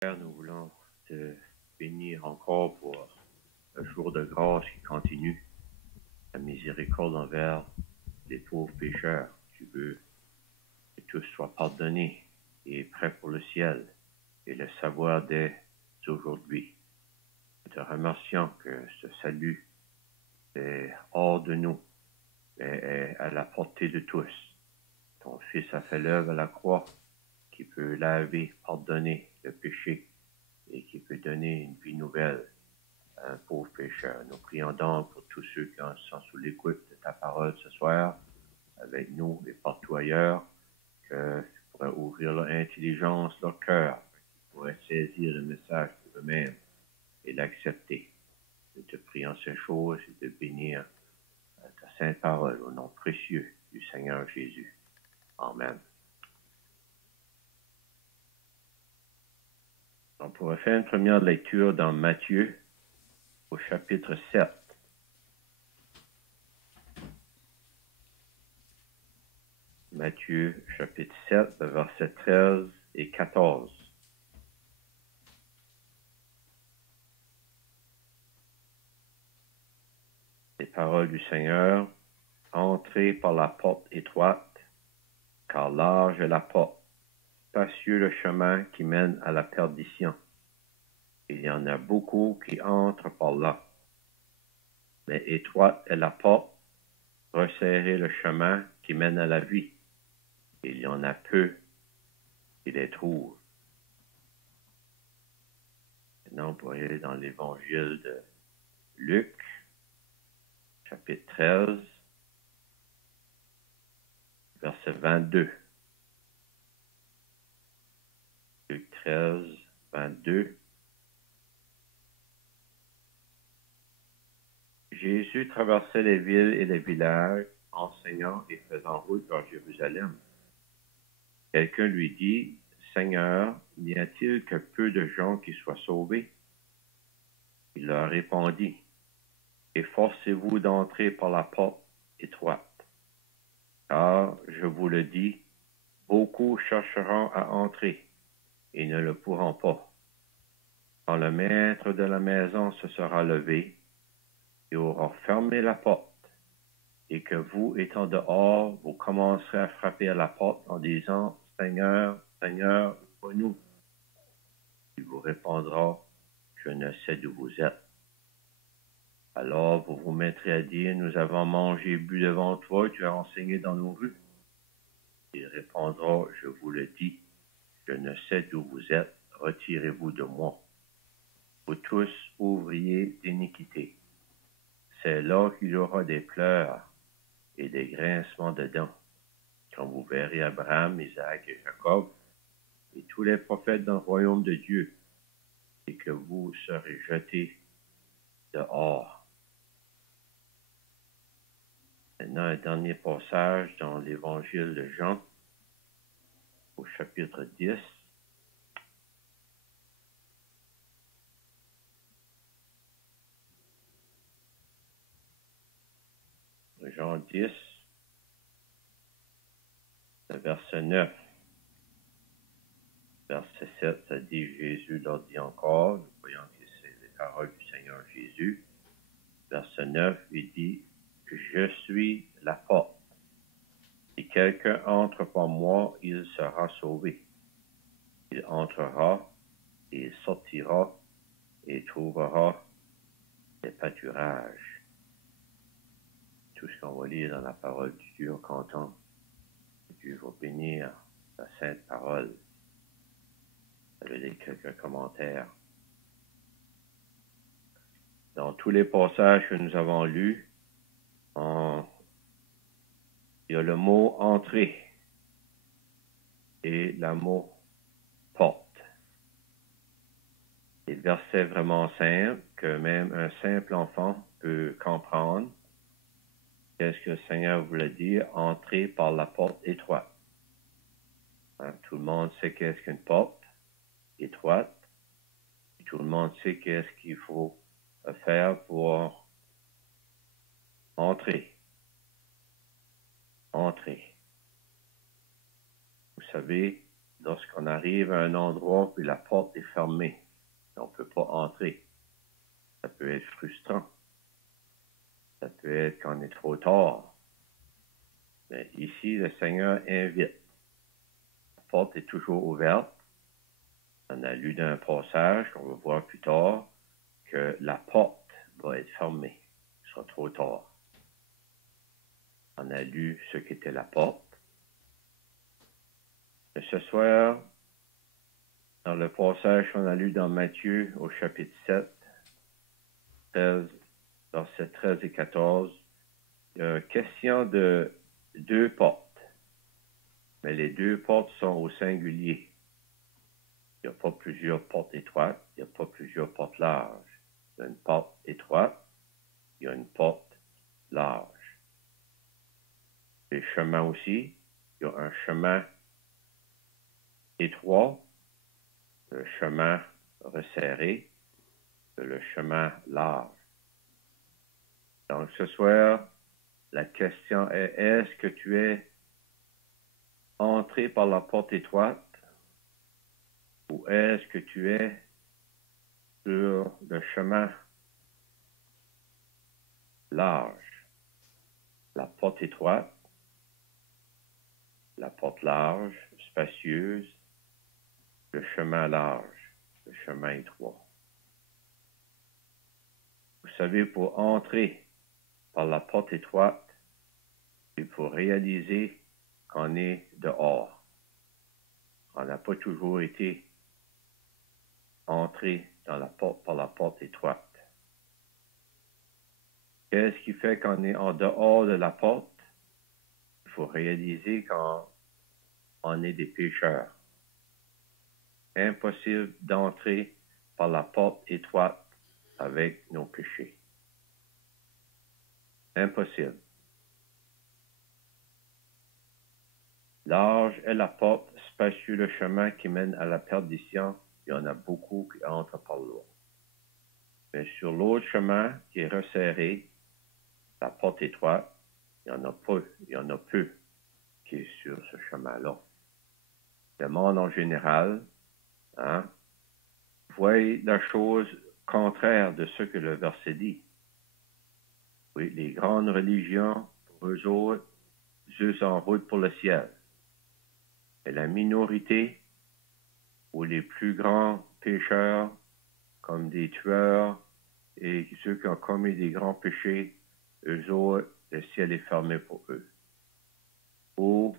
Père, nous voulons te bénir encore pour le jour de grâce qui continue, la miséricorde envers les pauvres pécheurs. Tu veux que tous soient pardonnés et prêts pour le ciel et le savoir dès aujourd'hui. Nous te remercions que ce salut est hors de nous, est à la portée de tous. Ton Fils a fait l'œuvre à la croix qui peut laver, pardonner le péché et qui peut donner une vie nouvelle à un pauvre pécheur. Nous prions donc pour tous ceux qui sont sous l'écoute de ta parole ce soir, avec nous et partout ailleurs, que tu pourrais ouvrir leur intelligence, leur cœur, qu'ils pourraient saisir le message pour eux-mêmes et l'accepter. Nous te prions ces choses et de bénir ta sainte parole au nom précieux du Seigneur Jésus. Amen. On pourrait faire une première lecture dans Matthieu au chapitre 7. Matthieu chapitre 7, versets 13 et 14. Les paroles du Seigneur, entrez par la porte étroite, car large est la porte, spacieux le chemin qui mène à la perdition. Il y en a beaucoup qui entrent par là. Mais étroite est la porte, resserré le chemin qui mène à la vie. Il y en a peu qui les trouvent. Maintenant, on pourrait aller dans l'évangile de Luc, chapitre 13, verset 22. Luc 13, 22. Jésus traversait les villes et les villages, enseignant et faisant route vers Jérusalem. Quelqu'un lui dit, « Seigneur, n'y a-t-il que peu de gens qui soient sauvés? » Il leur répondit, « Efforcez-vous d'entrer par la porte étroite, car, je vous le dis, beaucoup chercheront à entrer et ne le pourront pas. Quand le maître de la maison se sera levé et aura fermé la porte, et que vous, étant dehors, vous commencerez à frapper à la porte en disant, « Seigneur, Seigneur, ouvre-nous. » Il vous répondra, « Je ne sais d'où vous êtes. » Alors vous vous mettrez à dire, « Nous avons mangé et bu devant toi, et tu as enseigné dans nos rues. » Il répondra, « Je vous le dis, je ne sais d'où vous êtes, retirez-vous de moi. Vous tous ouvriers d'iniquité. » C'est là qu'il y aura des pleurs et des grincements de dents, quand vous verrez Abraham, Isaac et Jacob, et tous les prophètes dans le royaume de Dieu, et que vous serez jetés dehors. Maintenant, un dernier passage dans l'évangile de Jean, au chapitre 10. Jean 10, le verset 9. Verset 7, ça dit, Jésus leur dit encore, nous voyons que c'est les paroles du Seigneur Jésus. Verset 9, il dit, je suis la porte. Si quelqu'un entre par moi, il sera sauvé. Il entrera, et il sortira, et trouvera des pâturages. Tout ce qu'on va lire dans la parole du Dieu en comptant. Dieu va bénir la sainte parole. Je vais lire quelques commentaires. Dans tous les passages que nous avons lus, il y a le mot entrer et le mot porte. Des versets vraiment simples que même un simple enfant peut comprendre. Qu'est-ce que le Seigneur voulait dire? Entrer par la porte étroite. Hein, tout le monde sait qu'est-ce qu'une porte étroite. Et tout le monde sait qu'est-ce qu'il faut faire pour entrer. Entrer. Vous savez, lorsqu'on arrive à un endroit où la porte est fermée, on ne peut pas entrer. Ça peut être frustrant. Ça peut être quand on est trop tard. Mais ici, le Seigneur invite. La porte est toujours ouverte. On a lu dans un passage qu'on va voir plus tard que la porte va être fermée. Ce sera trop tard. On a lu ce qu'était la porte. Et ce soir, dans le passage qu'on a lu dans Matthieu au chapitre 7, 13, versets 13 et 14, il y a question de 2 portes. Mais les 2 portes sont au singulier. Il n'y a pas plusieurs portes étroites, il n'y a pas plusieurs portes larges. Il y a une porte étroite, il y a une porte large. Les chemins aussi, il y a un chemin étroit, le chemin resserré, et le chemin large. Donc ce soir, la question est, est-ce que tu es entré par la porte étroite ou est-ce que tu es sur le chemin large? La porte étroite, la porte large, spacieuse, le chemin large, le chemin étroit. Vous savez, pour entrer par la porte étroite, il faut réaliser qu'on est dehors. On n'a pas toujours été entré dans la porte par la porte étroite. Qu'est-ce qui fait qu'on est en dehors de la porte? Il faut réaliser qu'on est des pécheurs. Impossible d'entrer par la porte étroite avec nos péchés. Impossible. Large est la porte, spacieux le chemin qui mène à la perdition. Il y en a beaucoup qui entrent par là. Mais sur l'autre chemin qui est resserré, la porte étroite, il y en a peu qui est sur ce chemin-là. Le monde en général, voit la chose contraire de ce que le verset dit. Oui, les grandes religions, pour eux autres, sont en route pour le ciel. Et la minorité, ou les plus grands pécheurs, comme des tueurs et ceux qui ont commis des grands péchés, eux autres, le ciel est fermé pour eux. Ou,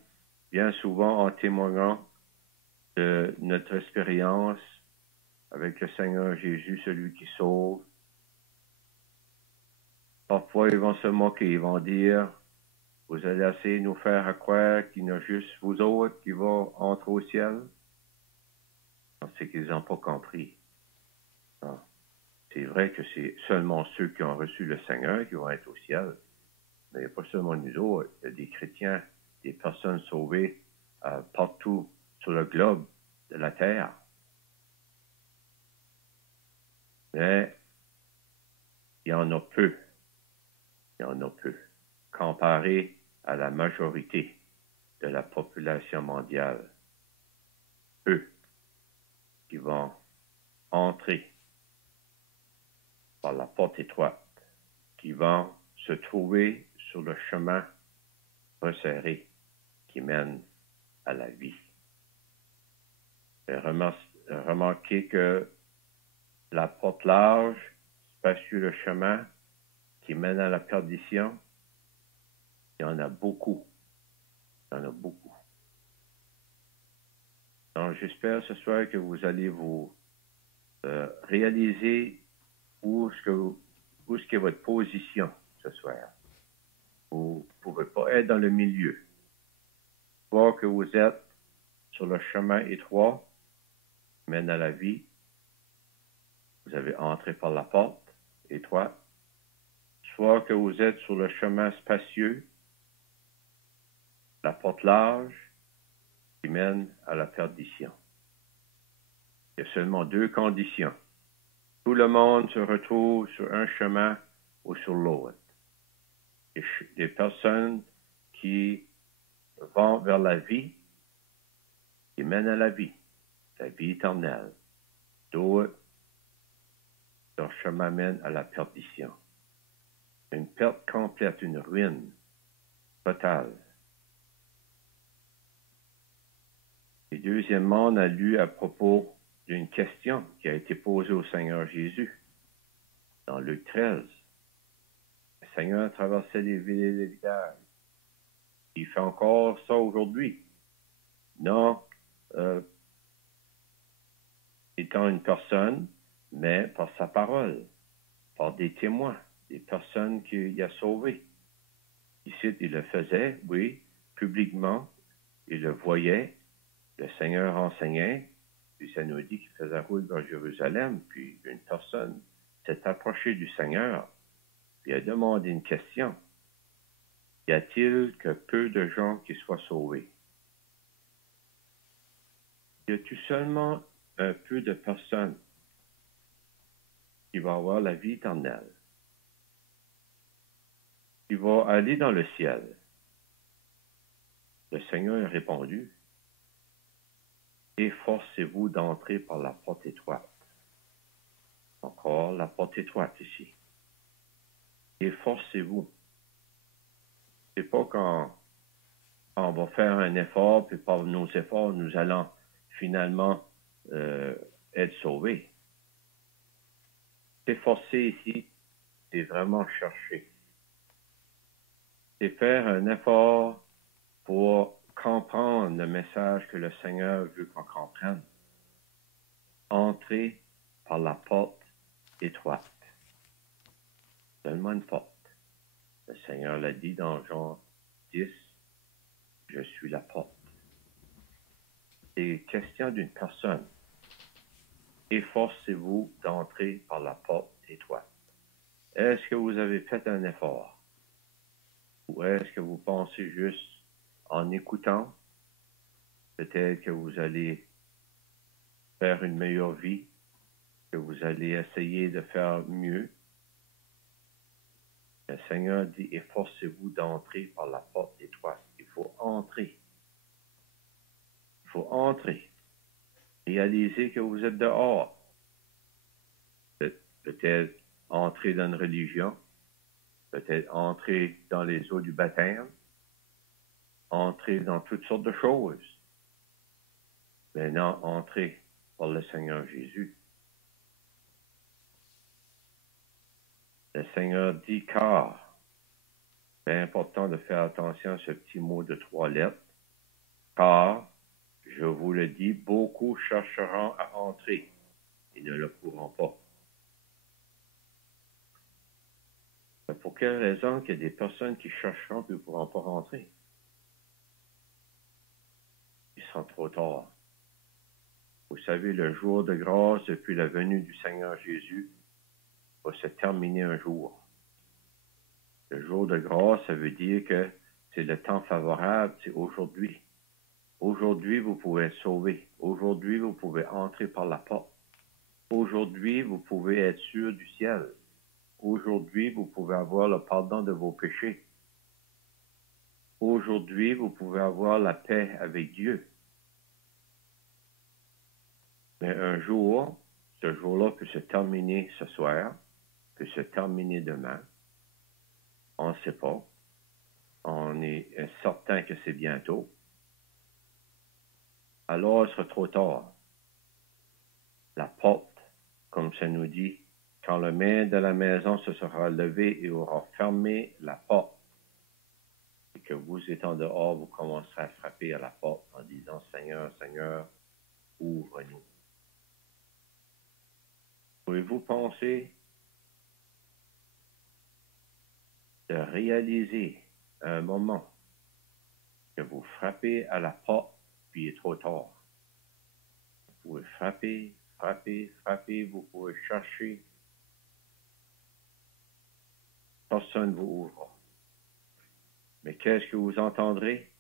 bien souvent, en témoignant de notre expérience avec le Seigneur Jésus, celui qui sauve, parfois ils vont se moquer, ils vont dire, vous allez essayer de nous faire croire qu'il y en a juste vous autres qui vont entrer au ciel. C'est qu'ils n'ont pas compris. Non. C'est vrai que c'est seulement ceux qui ont reçu le Seigneur qui vont être au ciel. Mais il n'y a pas seulement nous autres. Il y a des chrétiens, des personnes sauvées partout sur le globe de la terre. Mais il y en a peu. Il y en a peu. Comparé à la majorité de la population mondiale. Peu qui vont entrer par la porte étroite, qui vont se trouver sur le chemin resserré qui mène à la vie. Et remarquez que la porte large, spacieux le chemin qui mène à la perdition, il y en a beaucoup. Il y en a beaucoup. Donc, j'espère ce soir que vous allez vous réaliser où est-ce que votre position ce soir. Vous ne pouvez pas être dans le milieu. Soit que vous êtes sur le chemin étroit qui mène à la vie, vous avez entré par la porte étroite, soit que vous êtes sur le chemin spacieux, la porte large qui mène à la perdition. Il y a seulement 2 conditions. Tout le monde se retrouve sur un chemin ou sur l'autre. Des personnes qui vont vers la vie qui mène à la vie éternelle. D'autres, leur chemin mène à la perdition. Une perte complète, une ruine totale. Et deuxièmement, on a lu à propos d'une question qui a été posée au Seigneur Jésus dans Luc 13. Le Seigneur traversait les villes et les villages. Il fait encore ça aujourd'hui. Non, étant une personne, mais par sa parole, par des témoins, des personnes qu'il a sauvées. Ici, il le faisait, oui, publiquement, il le voyait, le Seigneur enseignait, puis ça nous dit qu'il faisait route vers Jérusalem, puis une personne s'est approchée du Seigneur, puis a demandé une question. Y a-t-il que peu de gens qui soient sauvés? Y a-t-il seulement un peu de personnes qui vont avoir la vie éternelle, qui vont aller dans le ciel? Le Seigneur a répondu, efforcez-vous d'entrer par la porte étroite. Encore la porte étroite ici. Efforcez-vous. C'est pas quand on va faire un effort, puis par nos efforts, nous allons finalement être sauvés. S'efforcer ici, c'est vraiment chercher. C'est faire un effort pour comprendre le message que le Seigneur veut qu'on comprenne. Entrer par la porte étroite. Seulement une porte. Le Seigneur l'a dit dans Jean 10, je suis la porte. C'est question d'une personne. Efforcez-vous d'entrer par la porte étroite. Est-ce que vous avez fait un effort? Ou est-ce que vous pensez juste en écoutant? Peut-être que vous allez faire une meilleure vie, que vous allez essayer de faire mieux. Le Seigneur dit, efforcez-vous d'entrer par la porte étroite. Il faut entrer. Il faut entrer. Réalisez que vous êtes dehors. Peut-être entrer dans une religion. Peut-être entrer dans les eaux du baptême. Entrer dans toutes sortes de choses. Maintenant, entrer par le Seigneur Jésus. Le Seigneur dit car. C'est important de faire attention à ce petit mot de 3 lettres. Car, je vous le dis, beaucoup chercheront à entrer et ne le pourront pas. Mais pour quelle raison qu'il y a des personnes qui chercheront et ne pourront pas rentrer? Ils sont trop tard. Vous savez, le jour de grâce depuis la venue du Seigneur Jésus va se terminer un jour. Le jour de grâce, ça veut dire que c'est le temps favorable, c'est aujourd'hui. Aujourd'hui, vous pouvez être sauvé. Aujourd'hui, vous pouvez entrer par la porte. Aujourd'hui, vous pouvez être sûr du ciel. Aujourd'hui, vous pouvez avoir le pardon de vos péchés. Aujourd'hui, vous pouvez avoir la paix avec Dieu. Mais un jour, ce jour-là peut se terminer ce soir, peut se terminer demain. On ne sait pas. On est certain que c'est bientôt. Alors, il sera trop tard. La porte, comme ça nous dit, quand le maître de la maison se sera levé et aura fermé la porte, et que vous étant dehors, vous commencerez à frapper à la porte en disant, Seigneur, Seigneur, ouvre-nous. Pouvez-vous penser de réaliser à un moment que vous frappez à la porte, puis il est trop tard? Vous pouvez frapper, frapper, frapper, vous pouvez chercher. Personne ne vous ouvre. Mais qu'est-ce que vous entendrez?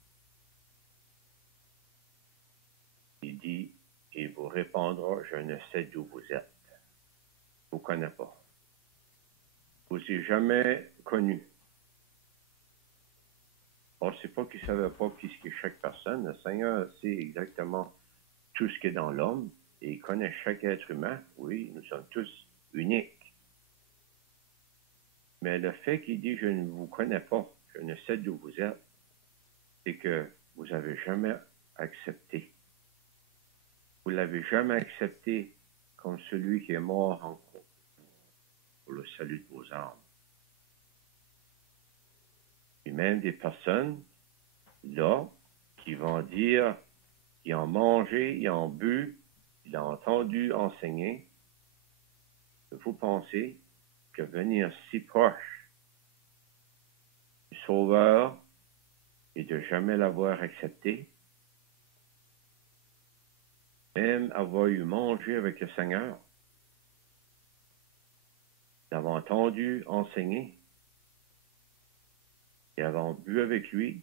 Il dit, il vous répondra, je ne sais d'où vous êtes. Je ne vous connais pas. Je ne vous ai jamais connu. On ne sait pas qu'il ne savait pas qui est chaque personne. Le Seigneur sait exactement tout ce qui est dans l'homme et il connaît chaque être humain. Oui, nous sommes tous uniques. Mais le fait qu'il dit « je ne vous connais pas, je ne sais d'où vous êtes », c'est que vous n'avez jamais accepté. Vous ne l'avez jamais accepté comme celui qui est mort en croix pour le salut de vos âmes. Et même des personnes, là, qui vont dire, ils ont mangé, ils ont bu, ils ont entendu enseigner, vous pensez que venir si proche du Sauveur et de jamais l'avoir accepté, même avoir eu mangé avec le Seigneur, d'avoir entendu enseigner et avoir bu avec lui,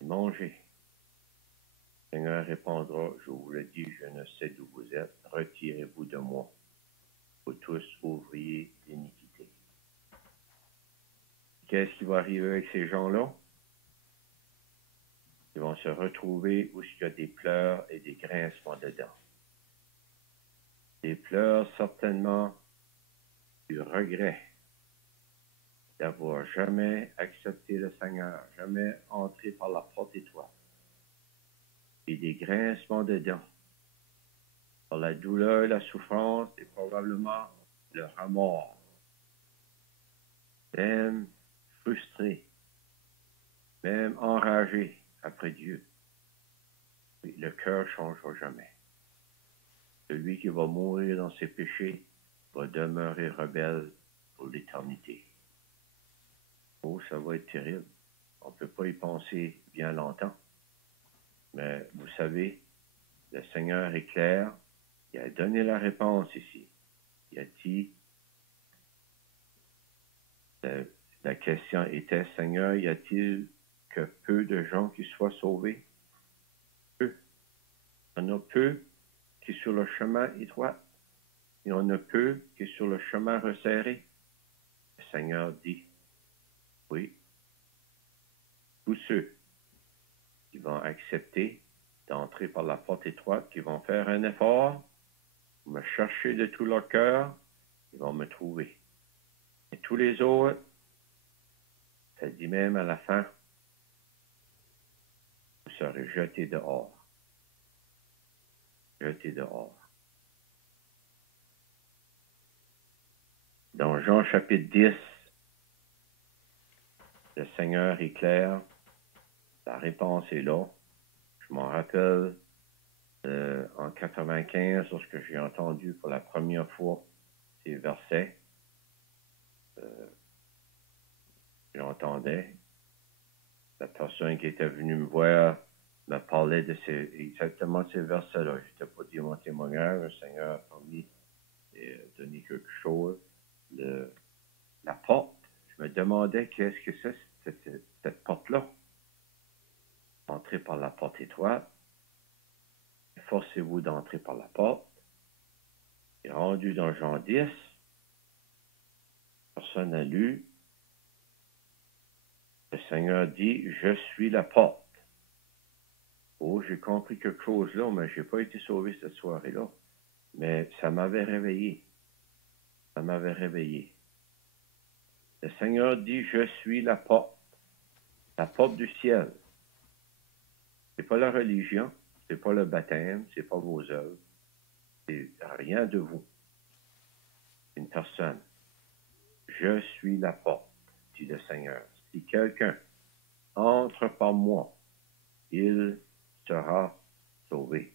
manger. Le Seigneur répondra, je vous le dis, je ne sais d'où vous êtes, retirez-vous de moi, vous tous ouvriers d'iniquité. Qu'est-ce qui va arriver avec ces gens-là? Ils vont se retrouver où il y a des pleurs et des grincements de dents. Des pleurs certainement du regret d'avoir jamais accepté le Seigneur, jamais entré par la porte étroite. Et des grincements de dents par la douleur, la souffrance et probablement le remords. Même frustré, même enragé après Dieu. Le cœur ne changera jamais. Celui qui va mourir dans ses péchés va demeurer rebelle pour l'éternité. Oh, ça va être terrible. On ne peut pas y penser bien longtemps. Mais vous savez, le Seigneur est clair. Il a donné la réponse ici. Il a dit, la question était, Seigneur, y a-t-il que peu de gens qui soient sauvés? Peu. Il y en a peu qui sont sur le chemin étroit. Il y en a peu qui sont sur le chemin resserré. Le Seigneur dit, oui, tous ceux qui vont accepter d'entrer par la porte étroite, qui vont faire un effort, me chercher de tout leur cœur, ils vont me trouver. Et tous les autres, ça dit même à la fin, vous serez jetés dehors. Jetés dehors. Dans Jean chapitre 10, le Seigneur est clair, la réponse est là. Je m'en rappelle en 95, lorsque j'ai entendu pour la première fois ces versets, j'entendais. La personne qui était venue me voir me parlait de exactement ces versets-là. Je n'étais pas dit mon témoignage, le Seigneur a permis de donner quelque chose. La porte, je me demandais qu'est-ce que c'est cette porte-là. Entrez par la porte étroite. Forcez-vous d'entrer par la porte. Et rendu dans Jean 10, personne n'a lu. Le Seigneur dit, je suis la porte. Oh, j'ai compris quelque chose là, mais je n'ai pas été sauvé cette soirée-là. Mais ça m'avait réveillé. Ça m'avait réveillé. Le Seigneur dit, je suis la porte du ciel. C'est pas la religion, c'est pas le baptême, c'est pas vos œuvres, c'est rien de vous. Une personne. Je suis la porte, dit le Seigneur. Si quelqu'un entre par moi, il sera sauvé.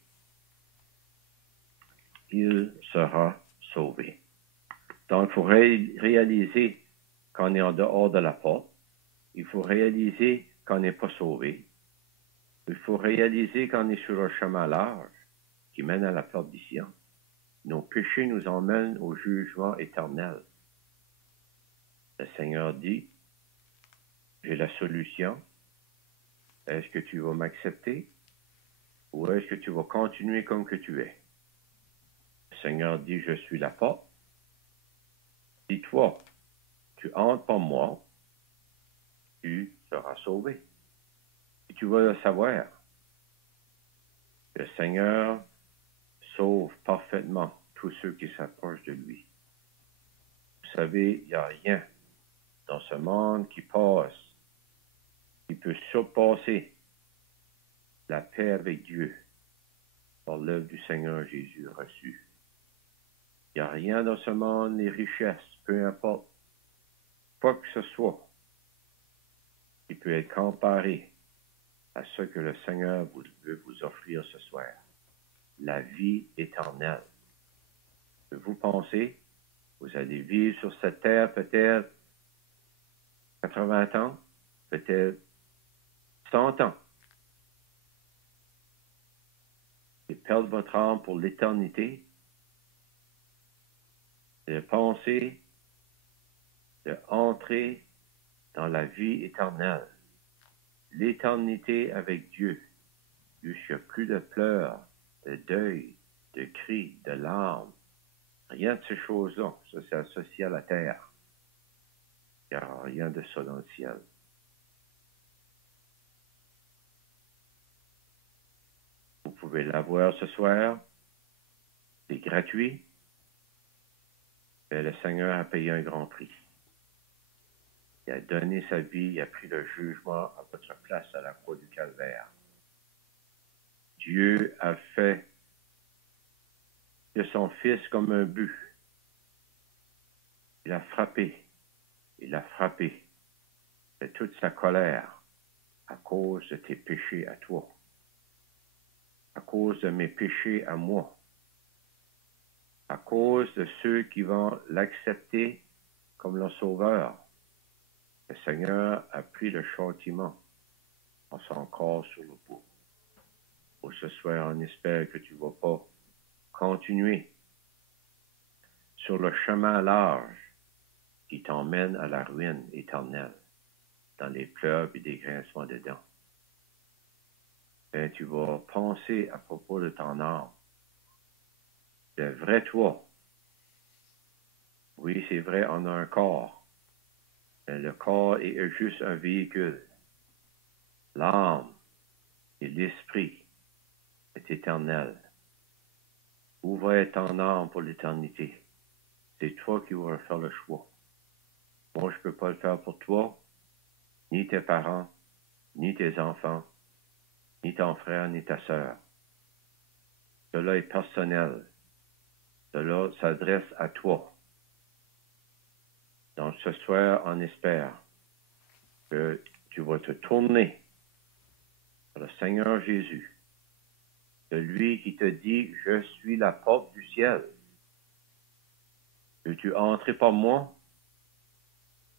Il sera sauvé. Donc, il faut réaliser qu'on est en dehors de la porte. Il faut réaliser qu'on n'est pas sauvé. Il faut réaliser qu'on est sur un chemin large qui mène à la perdition. Nos péchés nous emmènent au jugement éternel. Le Seigneur dit, j'ai la solution. Est-ce que tu vas m'accepter ou est-ce que tu vas continuer comme que tu es? Le Seigneur dit, je suis la porte. Si toi, tu entres par moi, tu seras sauvé. Et tu vas le savoir. Le Seigneur sauve parfaitement tous ceux qui s'approchent de lui. Vous savez, il n'y a rien dans ce monde qui passe, qui peut surpasser la paix avec Dieu par l'œuvre du Seigneur Jésus reçu. Il n'y a rien dans ce monde, les richesses, peu importe, quoi que ce soit, qui peut être comparé à ce que le Seigneur veut vous offrir ce soir. La vie éternelle. Vous pensez, vous allez vivre sur cette terre peut-être 80 ans, peut-être 100 ans, et perdre votre âme pour l'éternité, de penser, de entrer dans la vie éternelle, l'éternité avec Dieu, jusqu'à plus de pleurs, de deuil, de cris, de larmes, rien de ces choses-là. Ça, c'est associé à la terre. Il n'y a rien de ça dans le ciel. Vous pouvez l'avoir ce soir. C'est gratuit. Et le Seigneur a payé un grand prix. Il a donné sa vie, il a pris le jugement à votre place à la croix du Calvaire. Dieu a fait de son Fils comme un but. Il a frappé de toute sa colère à cause de tes péchés à toi, à cause de mes péchés à moi, à cause de ceux qui vont l'accepter comme leur sauveur. Le Seigneur a pris le châtiment en son corps sur le bout. Pour ce soir, on espère que tu ne vas pas continuer sur le chemin large qui t'emmène à la ruine éternelle, dans les pleurs et des grincements de dents. Mais tu vas penser à propos de ton âme, le vrai toi. Oui, c'est vrai, on a un corps, mais le corps est juste un véhicule. L'âme et l'esprit est éternel. Où va être ton âme pour l'éternité? C'est toi qui vas faire le choix. Moi, je ne peux pas le faire pour toi, ni tes parents, ni tes enfants, ni ton frère, ni ta sœur. Cela est personnel. Cela s'adresse à toi. Donc, ce soir, on espère que tu vas te tourner vers le Seigneur Jésus, celui qui te dit, je suis la porte du ciel. Veux-tu entrer par moi?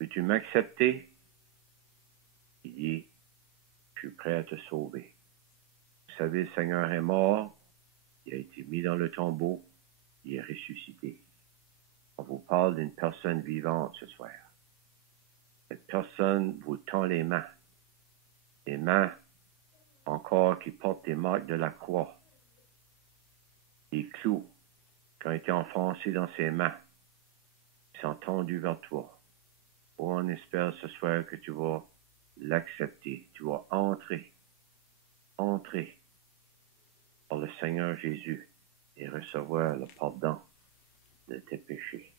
Veux-tu m'accepter? Il dit, je suis prêt à te sauver. Vous savez, le Seigneur est mort, il a été mis dans le tombeau, il est ressuscité. On vous parle d'une personne vivante ce soir. Cette personne vous tend les mains encore qui portent les marques de la croix, les clous qui ont été enfoncés dans ses mains, qui sont tendus vers toi. Oh, on espère ce soir que tu vas l'accepter, tu vas entrer par le Seigneur Jésus et recevoir le pardon de tes péchés.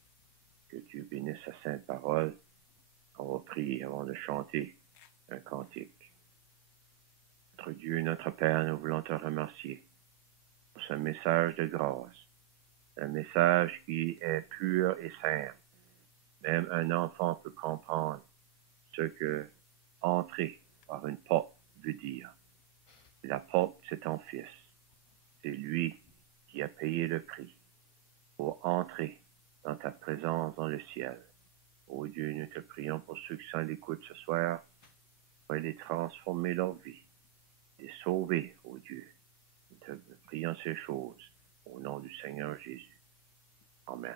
Que Dieu bénisse sa sainte parole. On va prier avant de chanter un cantique. Notre Dieu, notre Père, nous voulons te remercier pour ce message de grâce, un message qui est pur et simple. Même un enfant peut comprendre ce que entrer par une porte veut dire. Et la porte, c'est ton Fils. C'est lui qui a payé le prix pour entrer dans ta présence dans le ciel. Ô Dieu, nous te prions pour ceux qui sont à l'écoute ce soir, pour les transformer leur vie, les sauver, ô Dieu. Nous te prions ces choses au nom du Seigneur Jésus. Amen.